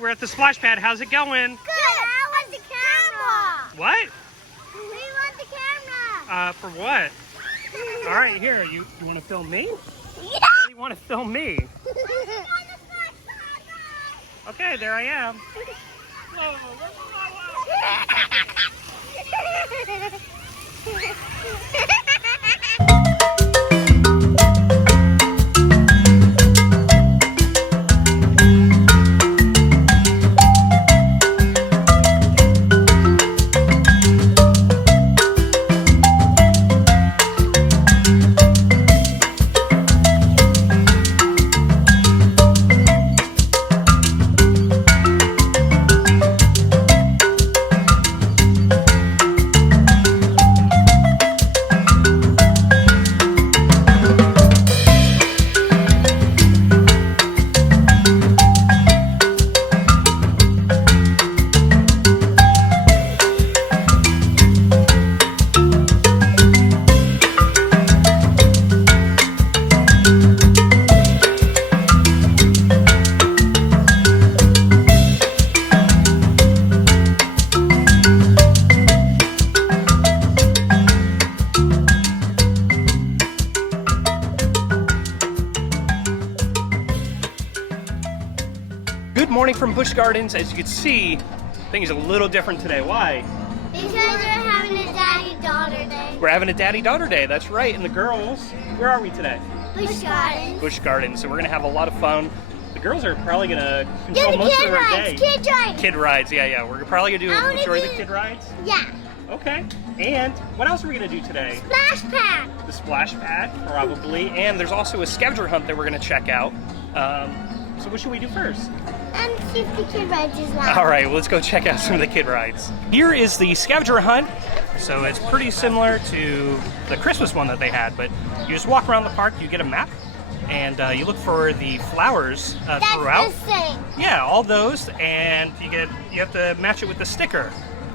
We're at the splash pad. How's it going? Good. I want the camera. What? We want the camera. For what? All right, here. You want to film me? Yeah. Why do you want to film me? Okay, there I am. Whoa, whoa, Good morning from Busch Gardens. As you can see, things are a little different today. Why? Because we're having a daddy-daughter day. We're having a daddy-daughter day. That's right. And the girls, where are we today? Busch Gardens. Busch Gardens. So we're gonna have a lot of fun. The girls are probably gonna control most of their day. Kid rides. Kid rides. Yeah. We're probably gonna enjoy the kid rides. Yeah. Okay. And what else are we gonna do today? Splash pad. The splash pad, probably. And there's also a scavenger hunt that we're gonna check out. So what should we do first? See if the kid rides is loud. All right, well, let's go check out some of the kid rides. Here is the scavenger hunt. So it's pretty similar to the Christmas one that they had, but you just walk around the park, you get a map, and you look for the flowers throughout. That's the same. Yeah, all those, and you have to match it with the sticker.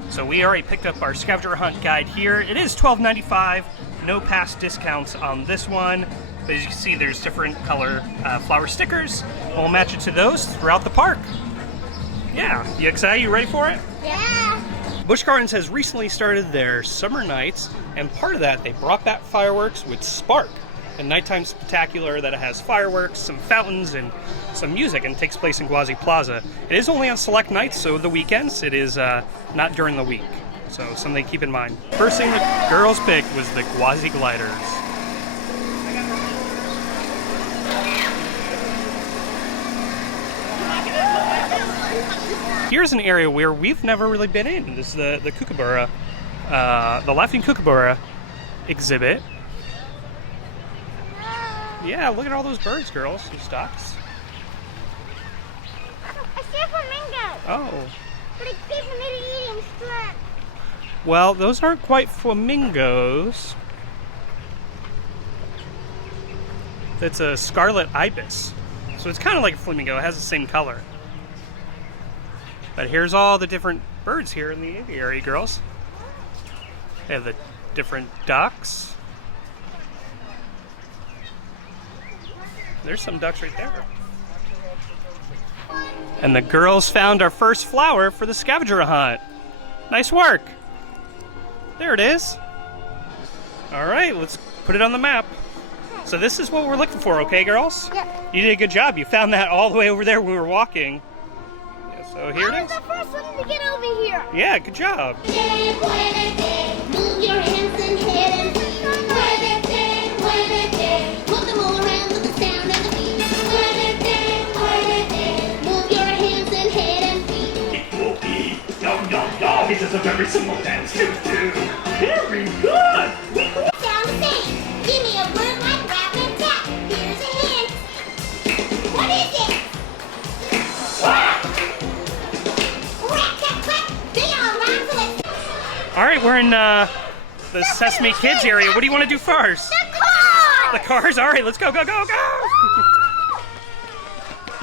So we already picked up our scavenger hunt guide here. It is $12.95, no past discounts on this one. But as you can see, there's different color flower stickers. We'll match it to those throughout the park. Yeah, you excited? You ready for it? Yeah. Busch Gardens has recently started their summer nights, and part of that, they brought back fireworks with Spark, a nighttime spectacular that has fireworks, some fountains, and some music, and takes place in Gwazi Plaza. It is only on select nights, so the weekends. It is not during the week, so something to keep in mind. First thing the girls picked was the Gwazi gliders. Here's an area where we've never really been in. This is the Kookaburra, the Laughing Kookaburra exhibit. Yeah, look at all those birds, girls. Those ducks. I see a flamingo. Oh. But it's big for me to eat and strip. Well, those aren't quite flamingos. It's a scarlet ibis. So it's kind of like a flamingo. It has the same color. But here's all the different birds here in the aviary, girls. They have the different ducks. There's some ducks right there. And the girls found our first flower for the scavenger hunt. Nice work. There it is. All right, let's put it on the map. So this is what we're looking for, okay, girls? Yep. You did a good job. You found that all the way over there when we were walking. So here it is. I was the first one to get over here. Yeah, good job. Move your hands and head and move them all around with the sound of the beat. Move your hands and head and feet. It will be yum yum yum. This is a very simple dance to do. Very good. Sound the same. Give me a word like rap and tap. Here's a hint. What is it? All right, we're in the Sesame Kids area. What do you want to do first? The car! The cars? All right, let's go, go, go, go!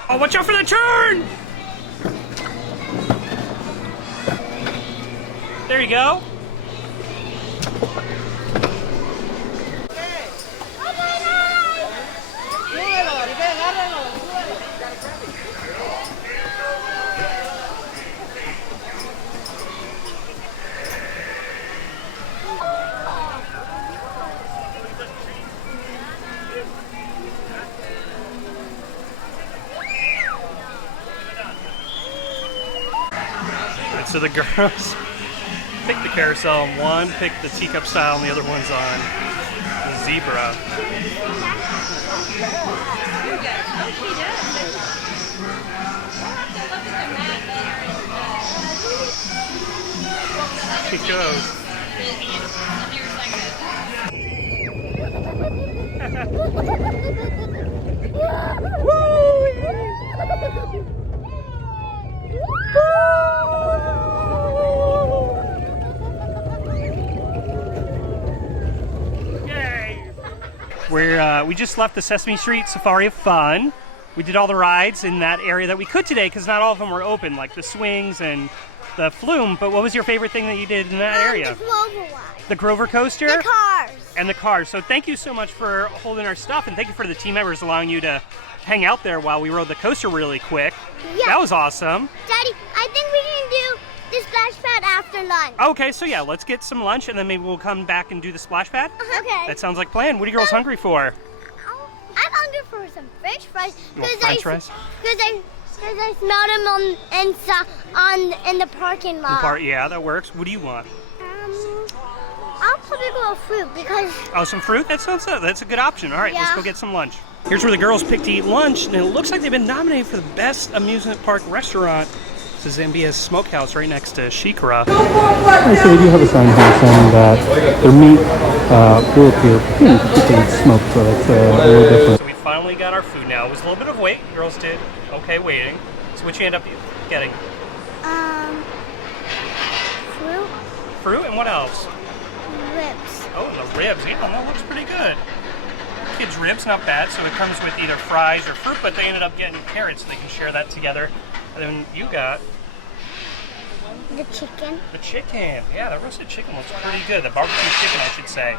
Oh, watch out for the turn! There you go. Alright, so the girls picked the carousel and one picked the teacup style and the other one's on the zebra. It goes. We just left the Sesame Street Safari of Fun. We did all the rides in that area that we could today because not all of them were open, like the swings and the flume. But what was your favorite thing that you did in that area? The Grover one. The Grover coaster? The cars. And the cars. So thank you so much for holding our stuff, and thank you for the team members allowing you to hang out there while we rode the coaster really quick. Yeah. That was awesome. Daddy, I think we can do the splash pad after lunch. Okay, so yeah, let's get some lunch and then maybe we'll come back and do the splash pad. Okay. That sounds like a plan. What are you girls hungry for? I'm hungry for some French fries. You want French fries? Because I smelled them in the parking lot. Yeah, that works. What do you want? I'll probably go with fruit because. Oh, some fruit? That's a good option. All right, let's Yeah. go get some lunch. Here's where the girls picked to eat lunch, and it looks like they've been nominated for the best amusement park restaurant. It's the Zambia Smokehouse right next to Shikara. So they do have a sign here saying that their meat will appear chicken smoked, so it's a little different. So we finally got our food now. It was a little bit of wait. Girls did okay waiting. So what you end up getting? Fruit, Fruit and what else? ribs. Oh, and the ribs. Yeah, that looks pretty good. Kids' ribs, not bad. So it comes with either fries or fruit, but they ended up getting carrots. So they can share that together. And then you got The chicken. the chicken. Yeah, the roasted chicken looks pretty good. The barbecue chicken, I should say.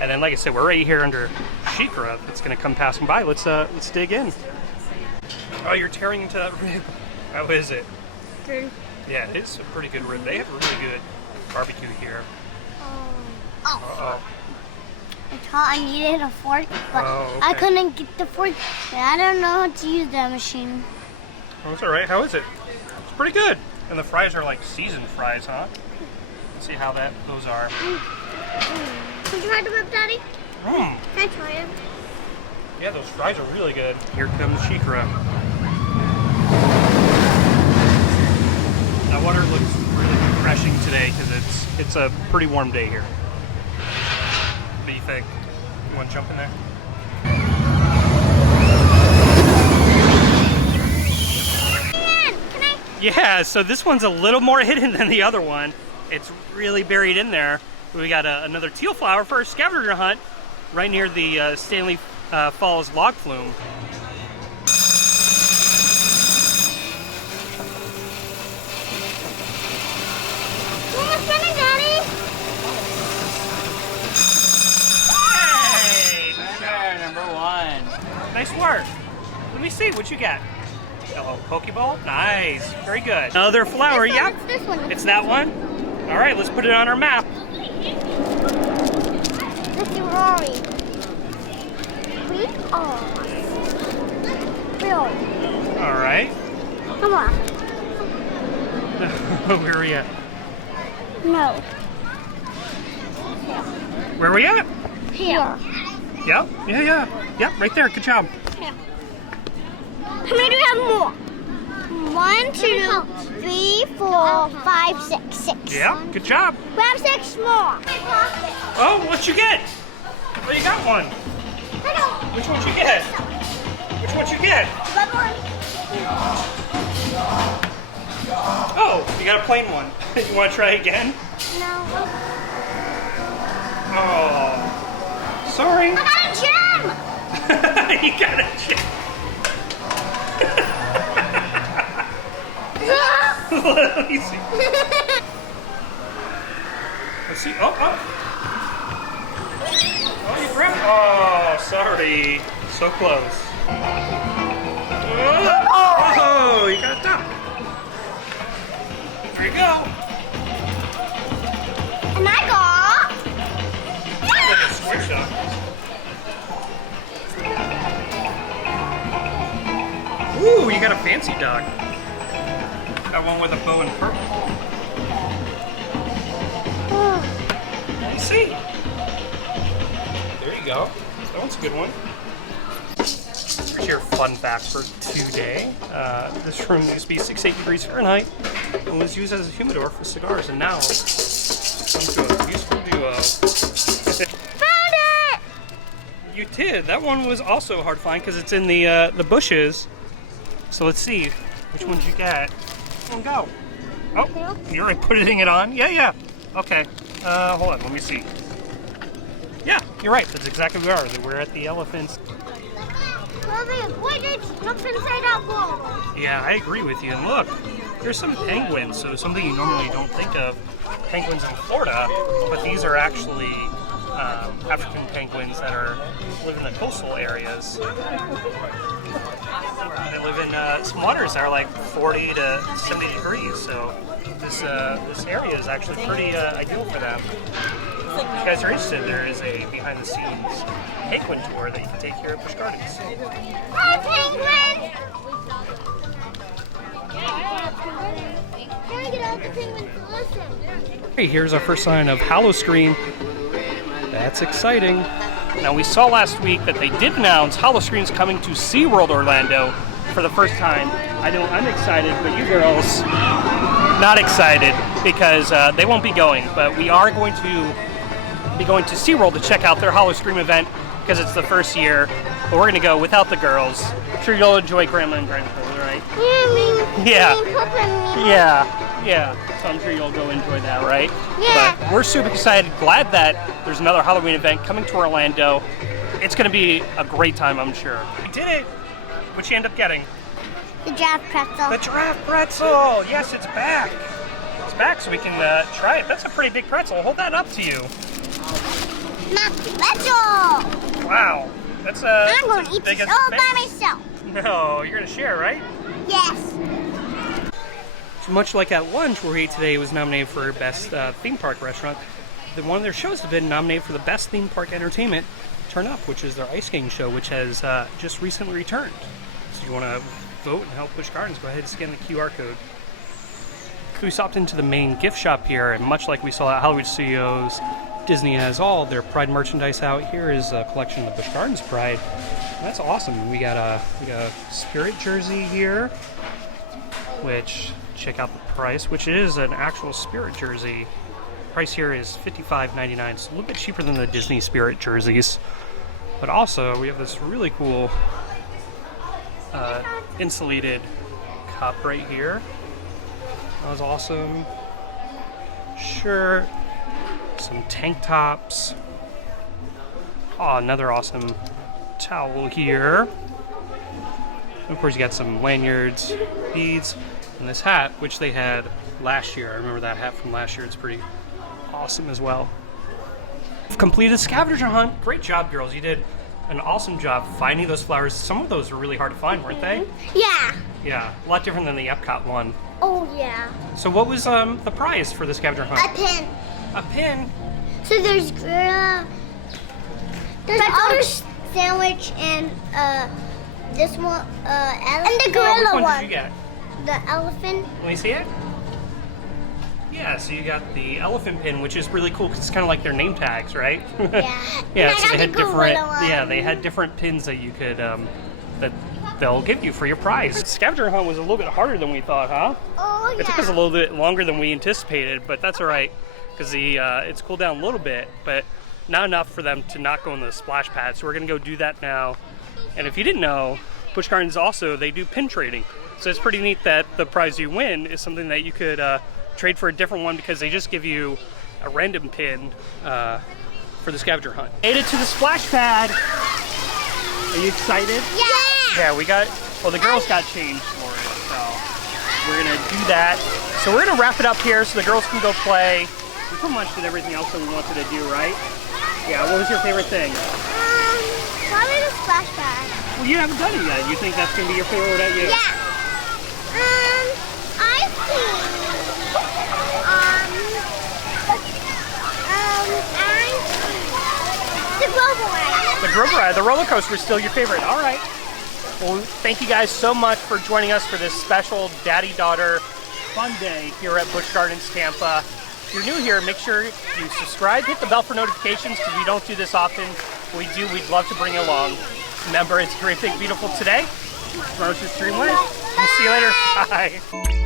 And then, like I said, we're right here under Shikara. That's going to come passing by. Let's dig in. Oh, you're tearing into that rib. How is it? Good. Yeah, it's a pretty good rib. They have really good barbecue here. Oh. Uh-oh. I thought I needed a fork, but Oh, okay. I couldn't get the fork. I don't know how to use that machine. Oh, it's all right. How is it? It's pretty good. And the fries are like seasoned fries, huh? Let's see how those are. Can you try the rib, Daddy? Mmm. Can I try it? Yeah, those fries are really good. Here comes Shikara. That water looks really refreshing today because it's a pretty warm day here. What do you think? You want to jump in there? Yeah, so this one's a little more hidden than the other one. It's really buried in there. We got another teal flower for our scavenger hunt right near the Stanley Falls log flume. Almost finished, Daddy. Hey, number one. Nice work. Let me see what you got. Oh, Pokeball? Nice. Very good. Another flower, This one, yeah. it's this one. It's that one? All right, let's put it on our map. Let's see, Rory. Bill. All right. Come on. Where are we at? No. Where are we at? Here. Yep. Yeah. Yep, right there. Good job. How many do we have more? 1, 2, 3, 4, 5, 6. 6. Yeah, good job. We have 6 more. Oh, what'd you get? Oh, you got one. Which one'd you get? Which one'd you get? Oh, you got a plain one. You want to try again? No. Oh, sorry. I got a gem. You got a gem. Let me see. Let's see. Oh. Oh, you grabbed. Oh, sorry. So close. Oh, you got that. There you go. And I got. Like a squish up. Ooh, you got a fancy dog. Got one with a bow and purple. Let me see. There you go. That one's a good one. Here's your fun fact for today. This room used to be 68 degrees Fahrenheit and was used as a humidor for cigars, and now it's come to a useful duo. Found it! You did. That one was also hard to find because it's in the bushes. So let's see which ones you get. Come on, go. Oh, you're already putting it on? Yeah. Okay. Hold on. Let me see. Yeah, you're right. That's exactly what we are. We're at the elephants. Why did you jump inside that wall? Yeah, I agree with you. And look, there's some penguins. So something you normally don't think of. Penguins in Florida, but these are actually African penguins that live in the coastal areas. They live in some waters that are like 40 to 70 degrees. So this area is actually pretty ideal for them. If you guys are interested, there is a behind-the-scenes penguin tour that you can take here at Busch Gardens. Hi, penguin! Can I get out the penguin to listen? Hey, here's our first sign of Howl-O-Scream. That's exciting. Now, we saw last week that they did announce Howl-O-Scream's coming to SeaWorld Orlando for the first time. I know I'm excited, but you girls not excited because they won't be going. But we are going to be going to SeaWorld to check out their Howl-O-Scream event because it's the first year. But we're going to go without the girls. I'm sure you'll enjoy Grandma and Grandpa, right? Yeah. So I'm sure you'll go enjoy that, right? Yeah. But we're super excited, glad that there's another Halloween event coming to Orlando. It's going to be a great time, I'm sure. We did it. What'd you end up getting? The giraffe pretzel. The giraffe pretzel. Yes, it's back. It's back, so we can try it. That's a pretty big pretzel. Hold that up to you. My pretzel! Wow. That's I'm going to eat this all by myself. No, you're going to share, right? Yes. So much like at lunch where we ate today was nominated for Best Theme Park Restaurant, one of their shows have been nominated for the Best Theme Park Entertainment, Turn Up, which is their ice skating show, which has just recently returned. So if you want to vote and help Busch Gardens, go ahead and scan the QR code. We stopped into the main gift shop here, and much like we saw at Hollywood Studios, Disney has all their Pride merchandise out. Here is a collection of Busch Gardens Pride. And that's awesome. We got a Spirit jersey here, which, check out the price, which is an actual Spirit jersey. Price here is $55.99, so a little bit cheaper than the Disney Spirit jerseys. But also, we have this really cool insulated cup right here. That was awesome. Shirt, some tank tops. Oh, another awesome towel here. And of course, you got some lanyards, beads, and this hat, which they had last year. I remember that hat from last year. It's pretty awesome as well. We've completed a scavenger hunt. Great job, girls. You did an awesome job finding those flowers. Some of those were really hard to find, weren't they? Yeah. Yeah, a lot different than the Epcot one. Oh, yeah. So what was the prize for the scavenger hunt? A pin. A pin? So there's outer sandwich and this one and the gorilla Which one one. did you get? The elephant. Let me see it. Yeah, so you got the elephant pin, which is really cool because it's kind of like their name tags, right? Yeah. Yeah, And so I they got had the different. gorilla one. Yeah, they had different pins that you could that they'll give you for your prize. The scavenger hunt was a little bit harder than we thought, huh? Oh, yeah. It took us a little bit longer than we anticipated, but that's all right because it's cooled down a little bit, but not enough for them to not go in the splash pad. So we're gonna go do that now. And if you didn't know, Busch Gardens also, they do pin trading. So it's pretty neat that the prize you win is something that you could trade for a different one because they just give you a random pin for the scavenger hunt. Made it to the splash pad. Are you excited? Yeah. Yeah, the girls got changed for it, so we're gonna do that. So we're gonna wrap it up here so the girls can go play. We pretty much did everything else that we wanted to do, right? Yeah, what was your favorite thing? Probably the splash pad. Well, you haven't done it yet. You think that's gonna be your favorite at you? Yeah. I think. The Grover ride. The Grover ride, the roller coaster is still your favorite. All right. Well, thank you guys so much for joining us for this special daddy-daughter fun day here at Busch Gardens, Tampa. If you're new here, make sure you subscribe, hit the bell for notifications because we don't do this often. When we do, we'd love to bring you along. Remember, it's terrific, beautiful today. Tomorrow's just dream way. We'll see you later. Bye.